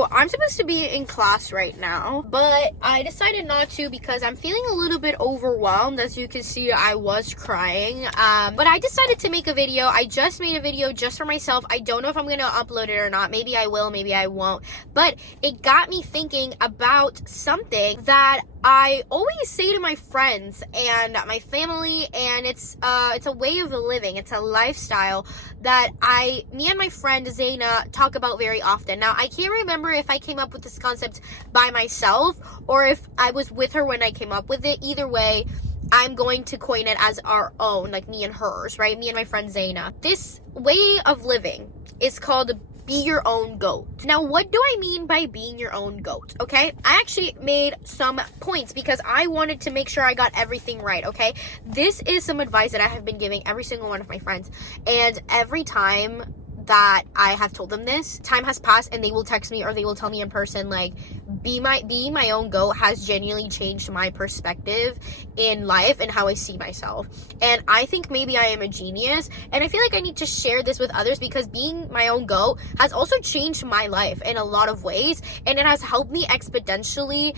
So I'm supposed to be in class right now, but I decided not to because I'm feeling a little bit overwhelmed. As you can see, I was crying. But I decided to make a video. I just made a video just for myself. I don't know if I'm going to upload it or not. Maybe I will, maybe I won't. But it got me thinking about something that I always say to my friends and my family, and it's a way of living. It's a lifestyle that me and my friend Zaina talk about very often. Now, I can't remember if I came up with this concept by myself or if I was with her when I came up with it. Either way, I'm going to coin it as our own, like me and hers, right? Me and my friend Zaina. This way of living is called be your own goat. Now, what do I mean by being your own goat, okay? I actually made some points because I wanted to make sure I got everything right, okay? This is some advice that I have been giving every single one of my friends, and every time that I have told them this, time has passed and they will text me or they will tell me in person, like, being my own goat has genuinely changed my perspective in life and how I see myself. And I think maybe I am a genius, and I feel like I need to share this with others because being my own goat has also changed my life in a lot of ways, and it has helped me exponentially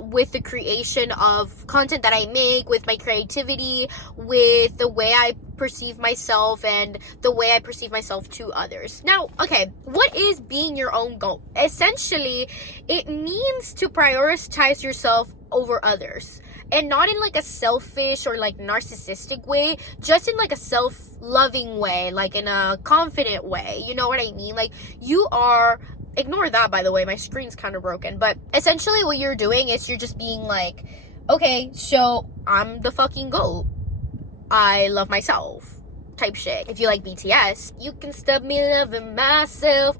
with the creation of content that I make, with my creativity, with the way I perceive myself and the way I perceive myself to others. Now, okay, what is being your own goat? Essentially, it means to prioritize yourself over others. And not in like a selfish or like narcissistic way, just in like a self-loving way, like in a confident way. You know what I mean? Like, you are... Ignore that, by the way, my screen's kind of broken. But essentially what you're doing is you're just being like, okay, so I'm the fucking GOAT. I love myself. Type shit. If you like BTS, you can stop me loving myself.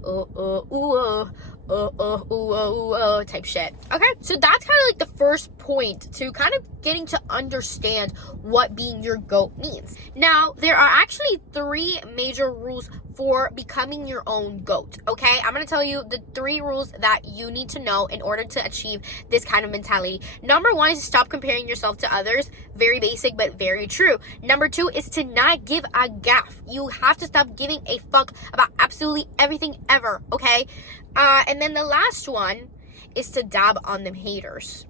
Type shit. Okay, so that's kind of like the first point to kind of getting to understand what being your GOAT means. Now, there are actually 3 major rules for becoming your own GOAT, okay? I'm gonna tell you the 3 rules that you need to know in order to achieve this kind of mentality. Number 1 is to stop comparing yourself to others. Very basic, but very true. Number 2 is to not give a gaff. You have to stop giving a fuck about absolutely everything ever, okay? And then the last one is to dab on them haters.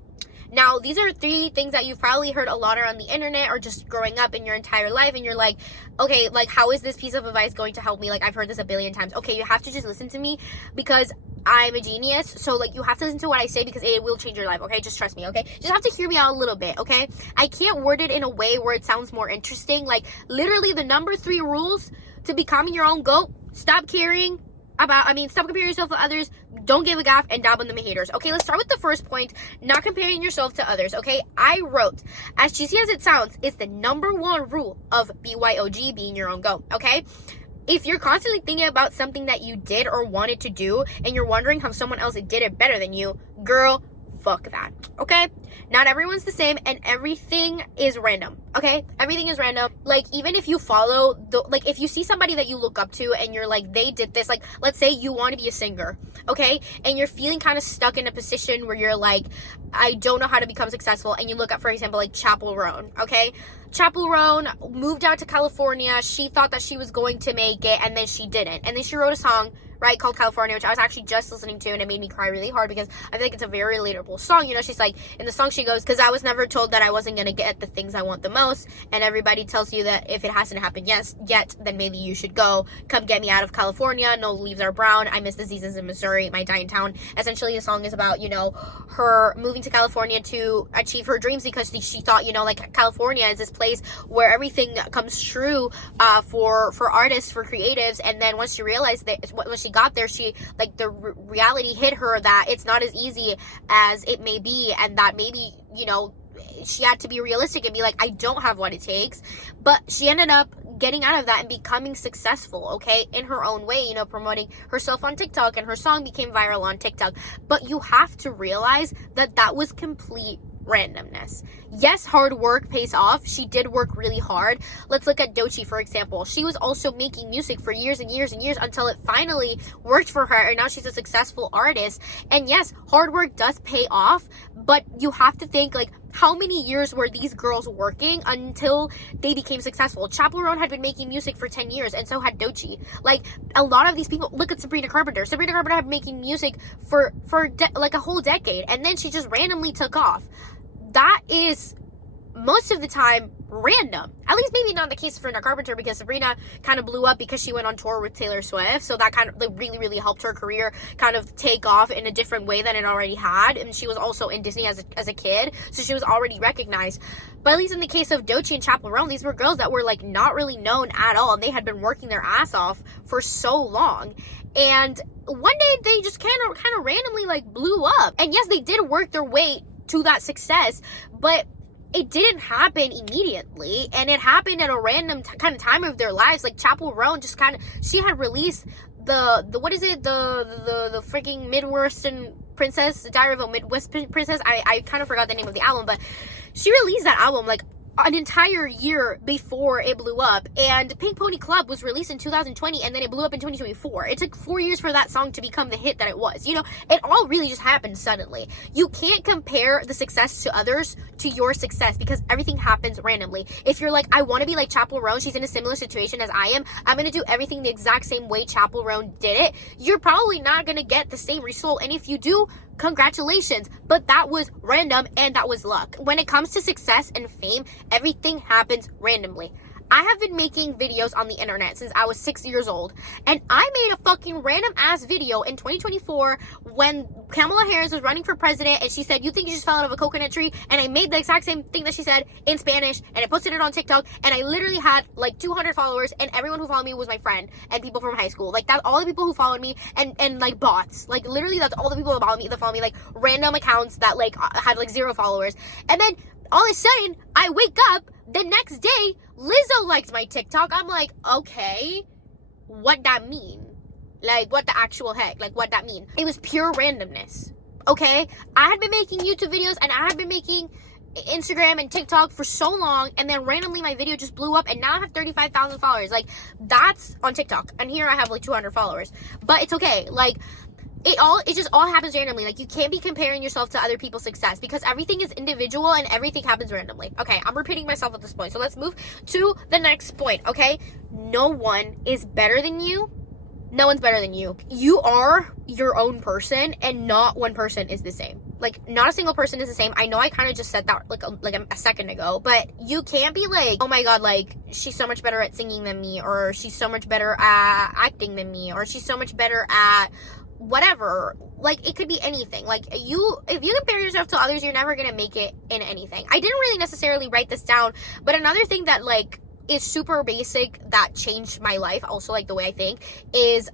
Now, these are 3 things that you've probably heard a lot on the internet or just growing up in your entire life, and you're like, okay, like, how is this piece of advice going to help me? Like, I've heard this a billion times. Okay, you have to just listen to me because I'm a genius. So, like, you have to listen to what I say because it will change your life, okay? Just trust me, okay? Just have to hear me out a little bit, okay? I can't word it in a way where it sounds more interesting. Like, literally, the number 3 rules to becoming your own GOAT: stop stop comparing yourself to others, don't give a gaff, and dab on them haters. Okay, let's start with the first point, not comparing yourself to others, okay? I wrote, as cheesy as it sounds, it's the number 1 rule of B.Y.O.G, being your own GOAT, okay? If you're constantly thinking about something that you did or wanted to do, and you're wondering how someone else did it better than you, girl, fuck that, okay? Not everyone's the same, and everything is random, okay? Everything is random. Like, even if you follow if you see somebody that you look up to and you're like, they did this, like, let's say you want to be a singer, okay? And you're feeling kind of stuck in a position where you're like, I don't know how to become successful, and you look up, for example, like Chappell Roan, okay? Chappell Roan moved out to California. She thought that she was going to make it, and then she didn't. And then she wrote a song, right, called California, which I was actually just listening to, and it made me cry really hard because I feel like it's a very relatable song. You know, she's like, in the song she goes, because I was never told that I wasn't going to get the things I want the most, and everybody tells you that if it hasn't happened yet, then maybe you should go. Come get me out of California. No leaves are brown. I miss the seasons in Missouri, my dying town. Essentially, the song is about, you know, her moving to California to achieve her dreams because she thought, you know, like, California is this place where everything comes true for artists, for creatives, and then once she realized that, when she got there, she, like, the reality hit her that it's not as easy as it may be, and that maybe, you know, she had to be realistic and be like, I don't have what it takes. But she ended up getting out of that and becoming successful, okay, in her own way, you know, promoting herself on TikTok, and her song became viral on TikTok. But you have to realize that that was complete randomness. Yes, hard work pays off. She did work really hard. Let's look at Doechii, for example. She was also making music for years and years and years until it finally worked for her, and now she's a successful artist. And yes, hard work does pay off, but you have to think, like, how many years were these girls working until they became successful? Chappell Roan had been making music for 10 years, and so had B.Y.O.G. Like, a lot of these people, look at Sabrina Carpenter. Sabrina Carpenter had been making music for like a whole decade, and then she just randomly took off. That is, most of the time, random. At least maybe not the case for Sabrina Carpenter, because Sabrina kind of blew up because she went on tour with Taylor Swift, so that kind of like really, really helped her career kind of take off in a different way than it already had. And she was also in Disney as a kid, so she was already recognized. But at least in the case of B.Y.O.G and Chappell Roan, these were girls that were like not really known at all, and they had been working their ass off for so long. And one day they just kind of randomly like blew up. And yes, they did work their way to that success, but it didn't happen immediately, and it happened at a random kind of time of their lives. Like, Chappell Roan just kind of, she had released the what is it, the freaking Midwestern Princess, the Diary of a Midwest Princess. I kind of forgot the name of the album, but she released that album like an entire year before it blew up. And Pink Pony Club was released in 2020, and then it blew up in 2024. It took 4 years for that song to become the hit that it was. You know, it all really just happened suddenly. You can't compare the success to others to your success, because everything happens randomly. If you're like, I want to be like Chappell Roan, she's in a similar situation as I am, I'm going to do everything the exact same way Chappell Roan did it, you're probably not going to get the same result. And if you do, congratulations, but that was random and that was luck. When it comes to success and fame, everything happens randomly. I have been making videos on the internet since I was 6 years old, and I made a fucking random ass video in 2024 when Kamala Harris was running for president, and she said, "You think you just fell out of a coconut tree?" And I made the exact same thing that she said in Spanish, and I posted it on TikTok, and I literally had like 200 followers, and everyone who followed me was my friend and people from high school. Like, that's all the people who followed me, and like bots. Like, literally, that's all the people that follow me, like random accounts that like had like 0 followers. And then all of a sudden, I wake up the next day, Lizzo likes my TikTok. I'm like, okay, what that mean? Like, what the actual heck? Like, what that mean? It was pure randomness, okay? I had been making YouTube videos, and I had been making Instagram and TikTok for so long, and then randomly my video just blew up, and now I have 35,000 followers. Like, that's on TikTok, and here I have like 200 followers. But it's okay. Like, it just all happens randomly. Like, you can't be comparing yourself to other people's success, because everything is individual and everything happens randomly. Okay, I'm repeating myself at this point, so let's move to the next point, okay? No one is better than you. No one's better than you. You are your own person, and not one person is the same. Like, not a single person is the same. I know I kind of just said that like a second ago, but you can't be like, oh my god, like, she's so much better at singing than me, or she's so much better at acting than me, or she's so much better at whatever. Like, it could be anything. Like, if you compare yourself to others, you're never gonna make it in anything. I didn't really necessarily write this down, but another thing that like is super basic that changed my life, also like the way I think, is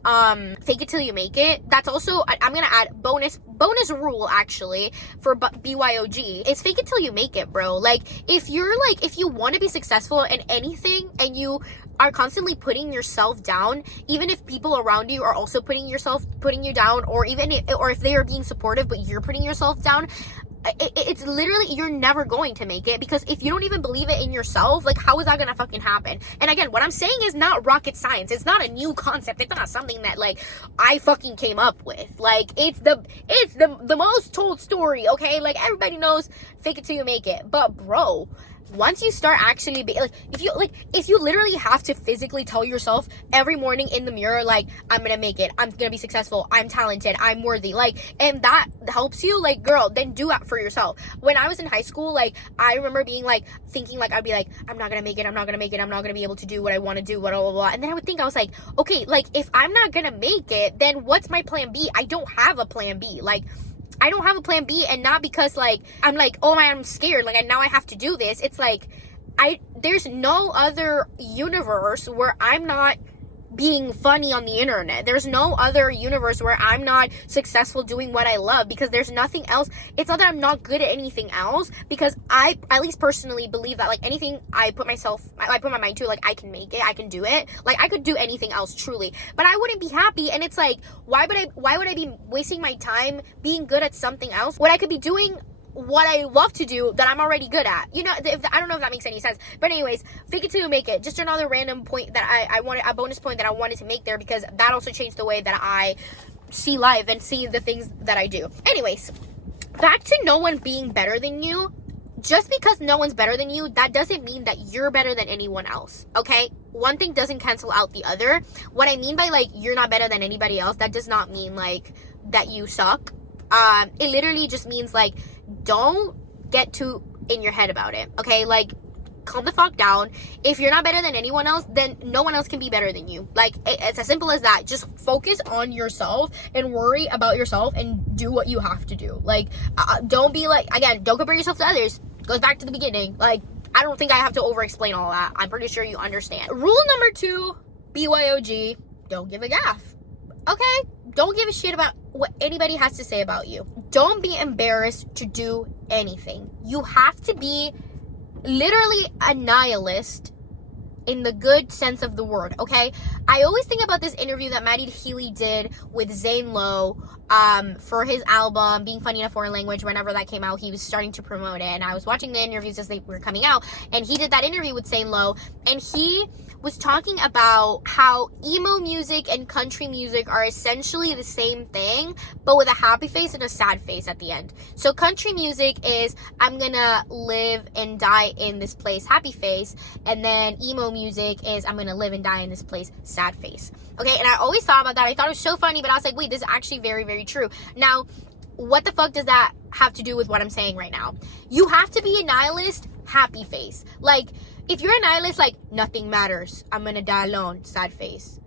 fake it till you make it. That's also, I'm gonna add bonus rule actually for B.Y.O.G. is fake it till you make it, bro. Like, if you want to be successful in anything and you are constantly putting yourself down, even if people around you are also putting you down, or if they are being supportive but you're putting yourself down, it's literally, you're never going to make it, because if you don't even believe it in yourself, like, how is that gonna fucking happen? And again, what I'm saying is not rocket science. It's not a new concept. It's not something that like I fucking came up with. Like, it's the most told story, okay? Like, everybody knows fake it till you make it. But bro, once you start actually if you literally have to physically tell yourself every morning in the mirror, like, I'm gonna make it, I'm gonna be successful, I'm talented, I'm worthy, like, and that helps you, like, girl, then do it for yourself. When I was in high school, like, I remember being like, thinking like, I'd be like, I'm not gonna make it, I'm not gonna be able to do what I want to do, blah, blah, blah. And then I would think, I was like, okay, like, if I'm not gonna make it, then what's my plan B? I don't have a plan B. Like, I don't have a plan B, and not because like I'm like, oh man, I'm scared, like, now I have to do this. It's like, there's no other universe where I'm not being funny on the internet. There's no other universe where I'm not successful doing what I love, because there's nothing else. It's not that I'm not good at anything else, because I at least personally believe that, like, anything I put my mind to, like, I can make it, I can do it. Like, I could do anything else, truly, but I wouldn't be happy. And it's like, why would I be wasting my time being good at something else when I could be doing what I love to do that I'm already good at? You know, I don't know if that makes any sense. But anyways, fake it till you make it. Just another random point that I wanted, a bonus point that I wanted to make there, because that also changed the way that I see life and see the things that I do. Anyways, back to no one being better than you. just because no one's better than you, that doesn't mean that you're better than anyone else, okay? One thing doesn't cancel out the other. What I mean by, like, you're not better than anybody else, that does not mean, like, that you suck. It literally just means, like, don't get too in your head about it, okay? Like, calm the fuck down. If you're not better than anyone else, then no one else can be better than you. Like, it's as simple as that. Just focus on yourself and worry about yourself and do what you have to do. Like, don't be like, again, don't compare yourself to others. Goes back to the beginning. Like, I don't think I have to over explain all that. I'm pretty sure you understand. Rule number 2, B.Y.O.G, don't give a gaff. Okay? Don't give a shit about what anybody has to say about you. Don't be embarrassed to do anything. You have to be literally a nihilist in the good sense of the word, okay? I always think about this interview that Maddie Healy did with Zane Lowe for his album Being Funny in a Foreign Language. Whenever that came out, he was starting to promote it, and I was watching the interviews as they were coming out, and he did that interview with Zane Lowe, and he was talking about how emo music and country music are essentially the same thing, but with a happy face and a sad face at the end. So country music is, I'm gonna live and die in this place, happy face, and then emo music is, I'm gonna live and die in this place, sad face. Okay, and I always thought about that. I thought it was so funny, but I was like, wait, this is actually very, very true. Now, what the fuck does that have to do with what I'm saying right now? You have to be a nihilist, happy face. Like, if you're a nihilist, like, nothing matters, I'm gonna die alone, sad face.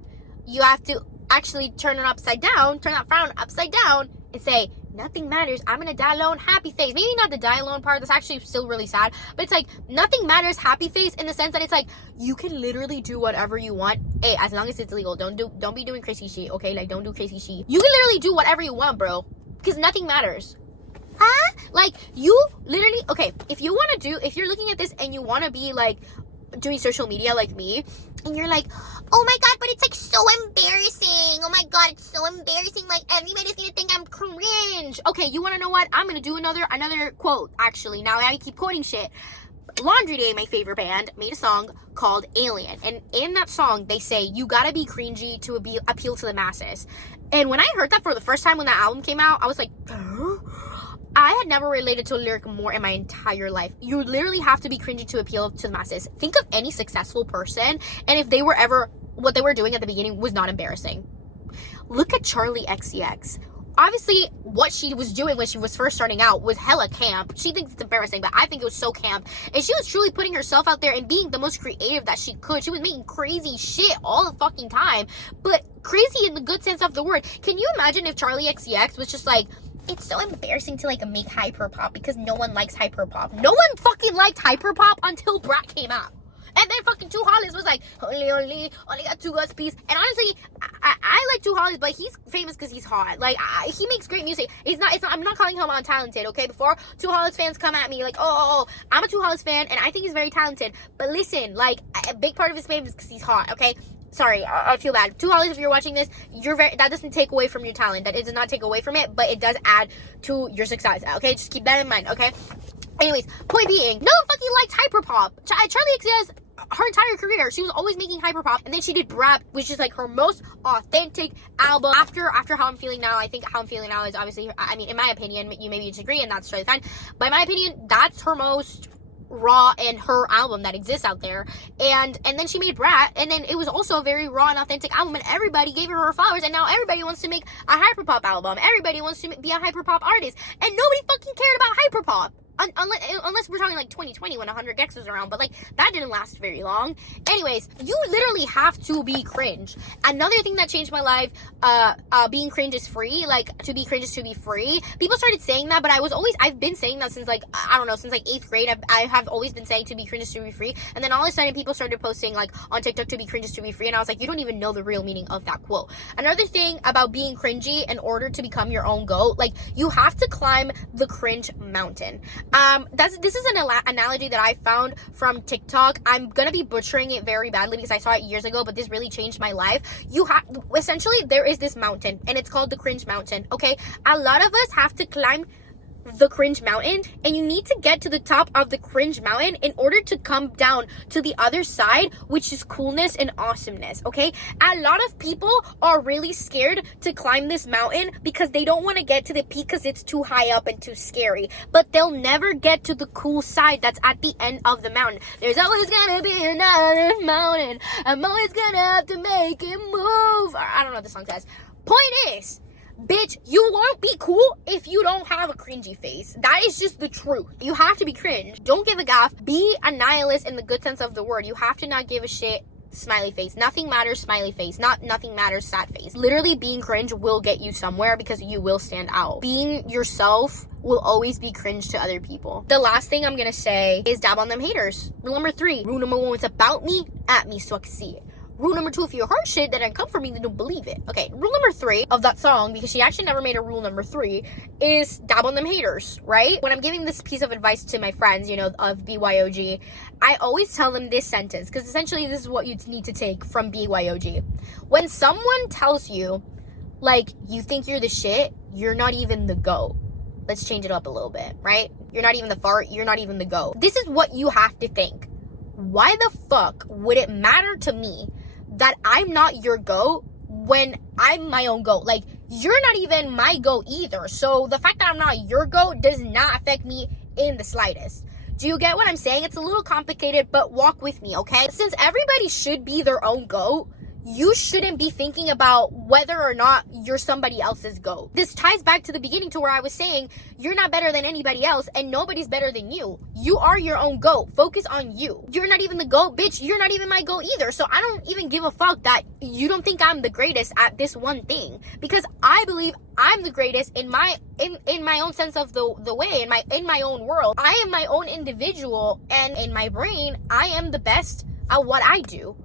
You have to actually turn it upside down, turn that frown upside down, and say, nothing matters, I'm gonna die alone, happy face. Maybe not the die alone part, that's actually still really sad, but it's like, nothing matters, happy face, in the sense that it's like, you can literally do whatever you want. Hey, as long as it's legal. Don't be doing crazy shit, okay? Like, don't do crazy shit. You can literally do whatever you want, bro, because nothing matters. Huh? Like, you literally, okay, if you're looking at this and you want to be, like, doing social media like me, and you're like, oh my god, but it's, like, so embarrassing. Oh my god, it's so embarrassing. Like, everybody's gonna think I'm cringe. Okay, you want to know what? I'm gonna do another quote, actually. Now I keep quoting shit. Laundry Day, my favorite band, made a song called Alien. And in that song, they say, you gotta be cringy to appeal to the masses. And when I heard that for the first time when that album came out, I was like, I had never related to a lyric more in my entire life. You literally have to be cringy to appeal to the masses. Think of any successful person, and if they were ever, what they were doing at the beginning was not embarrassing. Look at Charlie XCX. Obviously, what she was doing when she was first starting out was hella camp. She thinks it's embarrassing, but I think it was so camp. And she was truly putting herself out there and being the most creative that she could. She was making crazy shit all the fucking time, but crazy in the good sense of the word. Can you imagine if Charlie XCX was just like, it's so embarrassing to, like, make hyperpop because no one likes hyperpop. No one fucking liked hyperpop until Brat came out. And then fucking Two Hollies was like, only got 2 Guts piece. And honestly, I like Two Hollies, but he's famous because he's hot. Like, he makes great music. I'm not calling him untalented, okay? Before Two Hollies fans come at me like, oh, I'm a Two Hollies fan, and I think he's very talented. But listen, like, a big part of his fame is because he's hot, okay? Sorry, I feel bad. Two Hollies, if you're watching this, that doesn't take away from your talent. That does not take away from it, but it does add to your success, okay? Just keep that in mind, okay? Anyways, point being, no one fucking liked hyperpop. Charlie XCX, her entire career, she was always making hyperpop, and then she did Brap, which is, like, her most authentic album. After How I'm Feeling Now, I think How I'm Feeling Now is obviously, I mean, in my opinion, you maybe disagree, and that's totally fine, but in my opinion, that's her most raw and her album that exists out there. And then she made Brat, and then it was also a very raw and authentic album, and everybody gave her flowers, and now everybody wants to make a hyperpop album. Everybody wants to be a hyperpop artist, and nobody fucking cared about hyperpop. Unless we're talking like 2020 when 100 Gex was around, but like that didn't last very long. Anyways, you literally have to be cringe. Another thing that changed my life, being cringe is free. Like, to be cringe is to be free. People started saying that, but I've been saying that since like, I don't know, since like 8th grade. I have always been saying to be cringe is to be free. And then all of a sudden people started posting like on TikTok to be cringe is to be free. And I was like, you don't even know the real meaning of that quote. Another thing about being cringy in order to become your own GOAT, like you have to climb the cringe mountain. This is an analogy that I found from TikTok. I'm gonna be butchering it very badly because I saw it years ago, but this really changed my life. Essentially, there is this mountain, and it's called the cringe mountain, okay? A lot of us have to climb the cringe mountain, and you need to get to the top of the cringe mountain in order to come down to the other side, which is coolness and awesomeness, okay? A lot of people are really scared to climb this mountain because they don't want to get to the peak because it's too high up and too scary, but they'll never get to the cool side that's at the end of the mountain. There's always gonna be another mountain. I'm always gonna have to make it move. I don't know what the song says. Point is, bitch, you won't be cool if you don't have a cringy face. That is just the truth. You have to be cringe. Don't give a gaff. Be a nihilist in the good sense of the word. You have to not give a shit. Smiley face. Nothing matters, smiley face. Nothing matters, sad face. Literally being cringe will get you somewhere because you will stand out. Being yourself will always be cringe to other people. The last thing I'm gonna say is dab on them haters. Rule number 3. Rule number 1, it's about me, at me so I can see it. Rule number 2, if you heard shit that didn't come from me, then don't believe it. Okay, rule number 3 of that song, because she actually never made a rule number 3, is dab on them haters, right? When I'm giving this piece of advice to my friends, you know, of B.Y.O.G, I always tell them this sentence, because essentially this is what you need to take from B.Y.O.G. When someone tells you, like, you think you're the shit, you're not even the GOAT. Let's change it up a little bit, right? You're not even the fart, you're not even the GOAT. This is what you have to think. Why the fuck would it matter to me that I'm not your GOAT when I'm my own GOAT? Like, you're not even my GOAT either. So the fact that I'm not your GOAT does not affect me in the slightest. Do you get what I'm saying? It's a little complicated, but walk with me, okay? Since everybody should be their own GOAT, you shouldn't be thinking about whether or not you're somebody else's GOAT. This ties back to the beginning to where I was saying you're not better than anybody else and nobody's better than you. You are your own GOAT. Focus on you. You're not even the GOAT, bitch. You're not even my GOAT either. So I don't even give a fuck that you don't think I'm the greatest at this one thing, because I believe I'm the greatest in my own sense of the way, in my own world. I am my own individual, and in my brain, I am the best at what I do.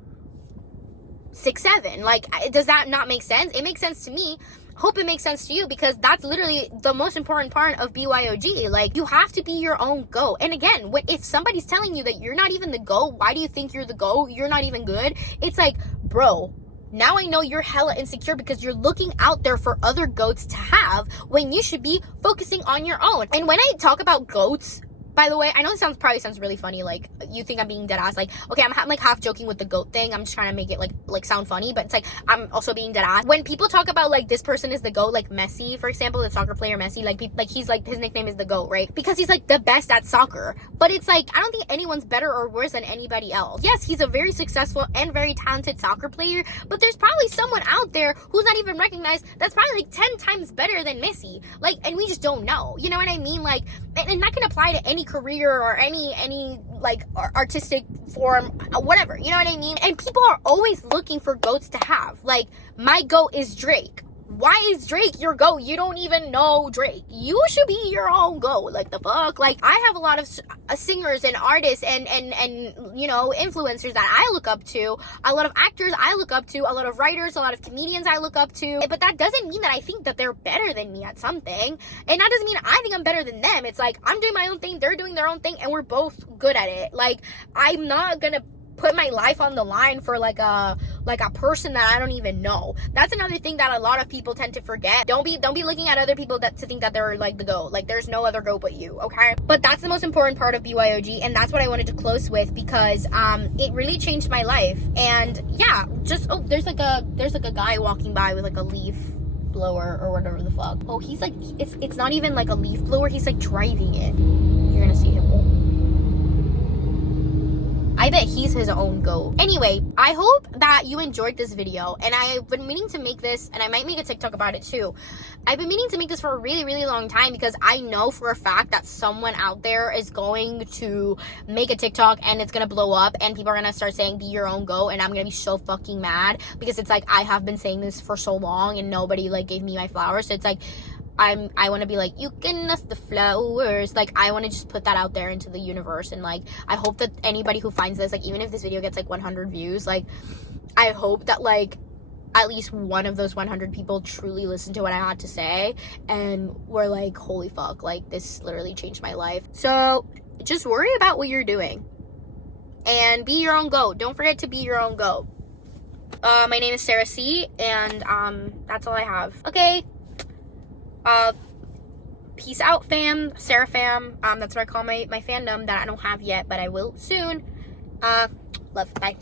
6'7". Like, does that not make sense? It makes sense to me. Hope it makes sense to you, because that's literally the most important part of B.Y.O.G. Like, you have to be your own GOAT. And again, if somebody's telling you that you're not even the GOAT, why do you think you're the GOAT? You're not even good. It's like, bro, now I know you're hella insecure because you're looking out there for other GOATs to have when you should be focusing on your own. And when I talk about GOATs, by the way, I know it probably sounds really funny. Like, you think I'm being dead ass. Like, okay, I'm like half joking with the GOAT thing. I'm just trying to make it like sound funny, but it's like I'm also being dead ass. When people talk about like this person is the GOAT, like Messi, for example, the soccer player Messi, like he's like, his nickname is the GOAT, right? Because he's like the best at soccer. But it's like, I don't think anyone's better or worse than anybody else. Yes, he's a very successful and very talented soccer player, but there's probably someone out there who's not even recognized that's probably like 10 times better than Messi. Like, and we just don't know. You know what I mean? Like, and that can apply to any career or any like artistic form, whatever, you know what I mean? And people are always looking for GOATs to have. Like, my GOAT is Drake. Why is Drake your GOAT? You don't even know Drake. You should be your own GOAT. Like, the fuck? Like, I have a lot of singers and artists and you know, influencers that I look up to. A lot of actors I look up to. A lot of writers, a lot of comedians I look up to. But that doesn't mean that I think that they're better than me at something. And that doesn't mean I think I'm better than them. It's like, I'm doing my own thing, they're doing their own thing, and we're both good at it. Like, I'm not gonna put my life on the line for like a person that I don't even know. That's another thing that a lot of people tend to forget. Don't be looking at other people to think that they're like the GOAT. Like, there's no other GOAT but you, okay? But that's the most important part of B.Y.O.G, and that's what I wanted to close with, because it really changed my life. And yeah, just there's like a guy walking by with like a leaf blower or whatever the fuck. Oh, he's like, it's not even like a leaf blower, he's like driving it. You're gonna see him. I bet he's his own GOAT. Anyway, I hope that you enjoyed this video, and I've been meaning to make this, and I might make a TikTok about it too. I've been meaning to make this for a really, really long time, because I know for a fact that someone out there is going to make a TikTok and it's gonna blow up, and people are gonna start saying be your own GOAT, and I'm gonna be so fucking mad, because it's like, I have been saying this for so long and nobody like gave me my flowers. So it's like, I want to be like, you can us the flowers. Like, I want to just put that out there into the universe, and like, I hope that anybody who finds this, like, even if this video gets like 100 views, like, I hope that like at least one of those 100 people truly listened to what I had to say and were like, holy fuck, like, this literally changed my life. So just worry about what you're doing and be your own GOAT. Don't forget to be your own GOAT. My name is Sarah C, and that's all I have. Okay. peace out, fam. Sarah fam. That's what I call my fandom that I don't have yet, but I will soon. Love. Bye.